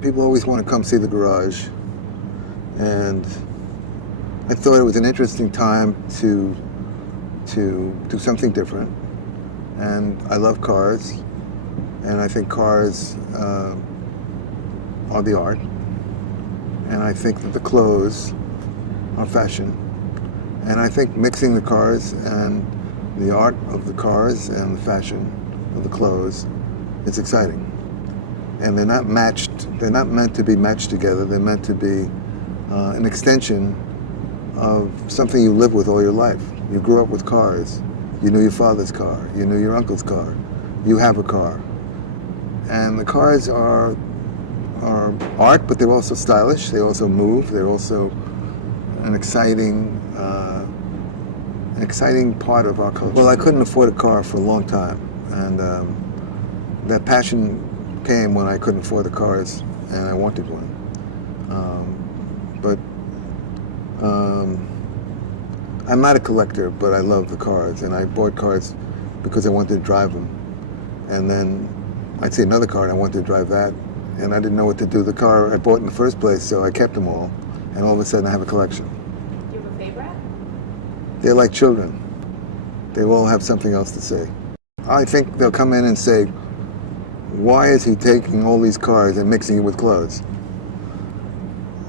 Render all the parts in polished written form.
People always want to come see the garage, and I thought it was an interesting time to do something different. And I love cars, and I think cars are the art, and I think that the clothes are fashion, and I think mixing the cars and the art of the cars and the fashion of the clothes is exciting. And they're not matched, they're not meant to be matched together, they're meant to be an extension of something you live with all your life. You grew up with cars. You knew your father's car. You knew your uncle's car. You have a car. And the cars are art, but they're also stylish. They also move. They're also an exciting part of our culture. Well, I couldn't afford a car for a long time, and that passion came when I couldn't afford the cars, and I wanted one. I'm not a collector, but I love the cars, and I bought cars because I wanted to drive them. And then I'd see another car and I wanted to drive that, and I didn't know what to do with the car I bought in the first place, so I kept them all, and all of a sudden I have a collection. Do you have a favorite? They're like children. They all have something else to say. I think they'll come in and say, why is he taking all these cars and mixing it with clothes?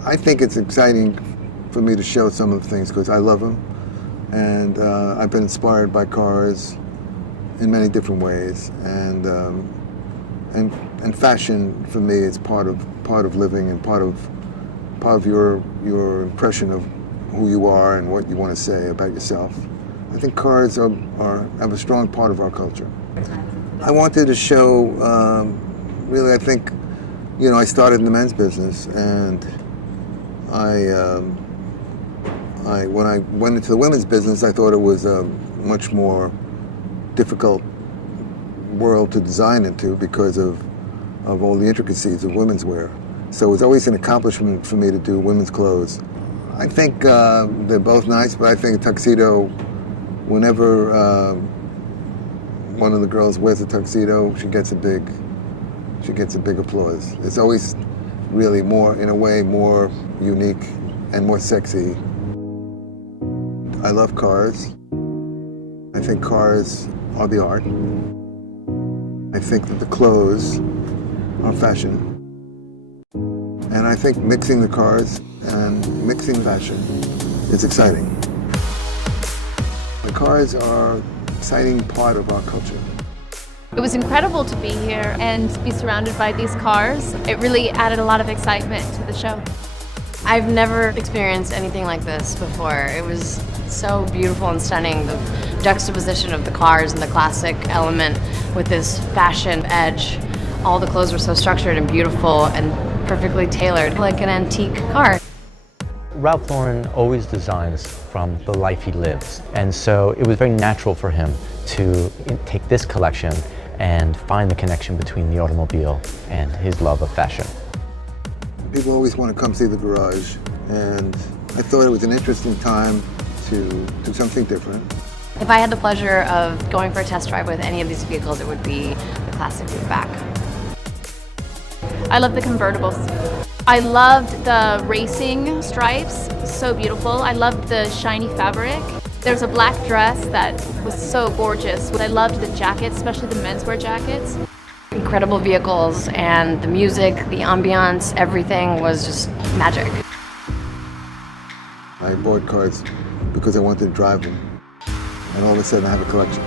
I think it's exciting for me to show some of the things because I love them, and I've been inspired by cars in many different ways, and fashion for me is part of living and part of your impression of who you are and what you want to say about yourself. I think cars have a strong part of our culture. I wanted to show, really, I think, I started in the men's business, and when I went into the women's business, I thought it was a much more difficult world to design into because of all the intricacies of women's wear. So it was always an accomplishment for me to do women's clothes. I think they're both nice, but I think a tuxedo, whenever one of the girls wears a tuxedo, she gets a big applause. It's always really more, in a way, more unique and more sexy. I love cars. I think cars are the art. I think that the clothes are fashion. And I think mixing the cars and mixing fashion is exciting. The cars are an exciting part of our culture. It was incredible to be here and be surrounded by these cars. It really added a lot of excitement to the show. I've never experienced anything like this before. It was so beautiful and stunning. The juxtaposition of the cars and the classic element with this fashion edge. All the clothes were so structured and beautiful and perfectly tailored, like an antique car. Ralph Lauren always designs from the life he lives, and so it was very natural for him to take this collection and find the connection between the automobile and his love of fashion. People always want to come see the garage, and I thought it was an interesting time to do something different. If I had the pleasure of going for a test drive with any of these vehicles, it would be the classic Outback. I love the convertibles. I loved the racing stripes, so beautiful. I loved the shiny fabric. There's a black dress that was so gorgeous. I loved the jackets, especially the menswear jackets. Incredible vehicles, and the music, the ambiance, everything was just magic. I bought cars because I wanted to drive them, and all of a sudden I have a collection.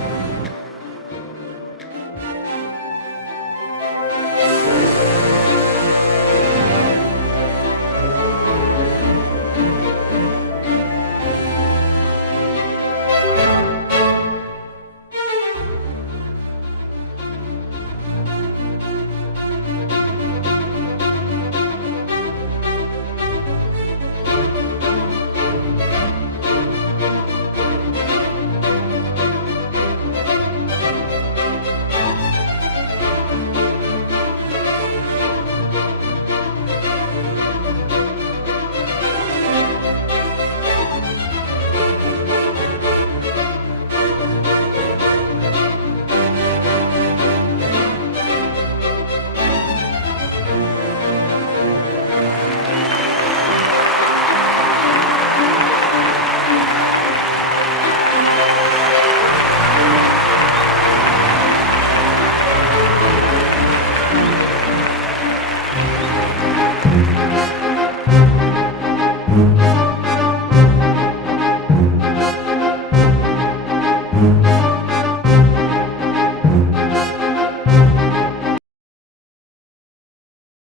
Bye.